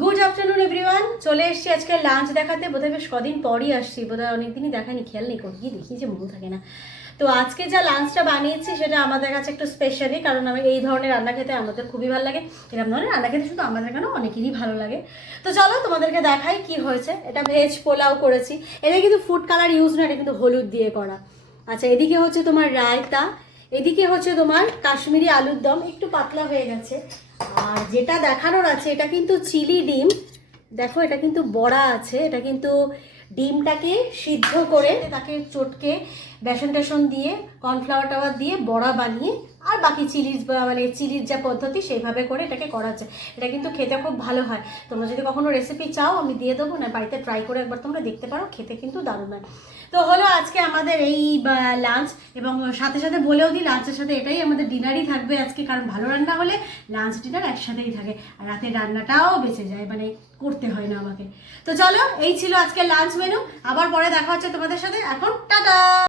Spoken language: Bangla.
গুড আফটারনুন এভরিওয়ান, চলে এসেছি আজকে লাঞ্চ দেখাতে। বোধহয় বেশ কদিন পরই আসছি, বোধহয় অনেকদিনই দেখানি, খেয়াল নেই গিয়ে দেখি যে মনে থাকে না। তো আজকে যা লাঞ্চটা বানিয়েছি সেটা আমাদের কাছে একটু স্পেশালি, কারণ আমি এই ধরনের রান্না খেতে আমাদের খুবই ভালো লাগে। এরকম ধরনের রান্না খেতে শুধু আমাদের কেন, অনেকেরই ভালো লাগে। তো চলো তোমাদেরকে দেখাই কি হয়েছে। এটা ভেজ পোলাও করেছি। এটা কিন্তু ফুড কালার ইউজ না, এটা কিন্তু হলুদ দিয়ে করা। আচ্ছা, এদিকে হচ্ছে তোমার রায়তা, এদিকে হচ্ছে তোমার কাশ্মীরি আলুর দম, একটু পাতলা হয়ে গেছে। আর যেটা দেখানোর আছে, এটা কিন্তু চিলি ডিম। দেখো, এটা কিন্তু বড়া আছে। এটা কিন্তু ডিমটাকে সিদ্ধ করে তাকে চটকে বেসন টেসন দিয়ে কর্নফ্লাওয়ার টাওয়ার দিয়ে বড়া বানিয়ে, আর বাকি চিলির মানে চিলির যা পদ্ধতি সেইভাবে করে এটাকে করা যায়। এটা কিন্তু খেতে খুব ভালো হয়। তোমরা যদি কখনো রেসিপি চাও আমি দিয়ে দেবো, না বাড়িতে ট্রাই করে একবার তোমরা দেখতে পারো, খেতে কিন্তু দারুণ হয়। তো হলো আজকে আমাদের এই লাঞ্চ, এবং সাথে সাথে বলেও দিই লাঞ্চের সাথে এটাই আমাদের ডিনারই থাকবে আজকে, কারণ ভালো রান্না হলে লাঞ্চ ডিনার একসাথেই থাকে, আর রাতের রান্নাটাও বেঁচে যায়, মানে করতে হয় না আমাকে। তো চলো, এই ছিল আজকে লাঞ্চ মেনু। আবার পরে দেখা হচ্ছে তোমাদের সাথে। এখন টাটা।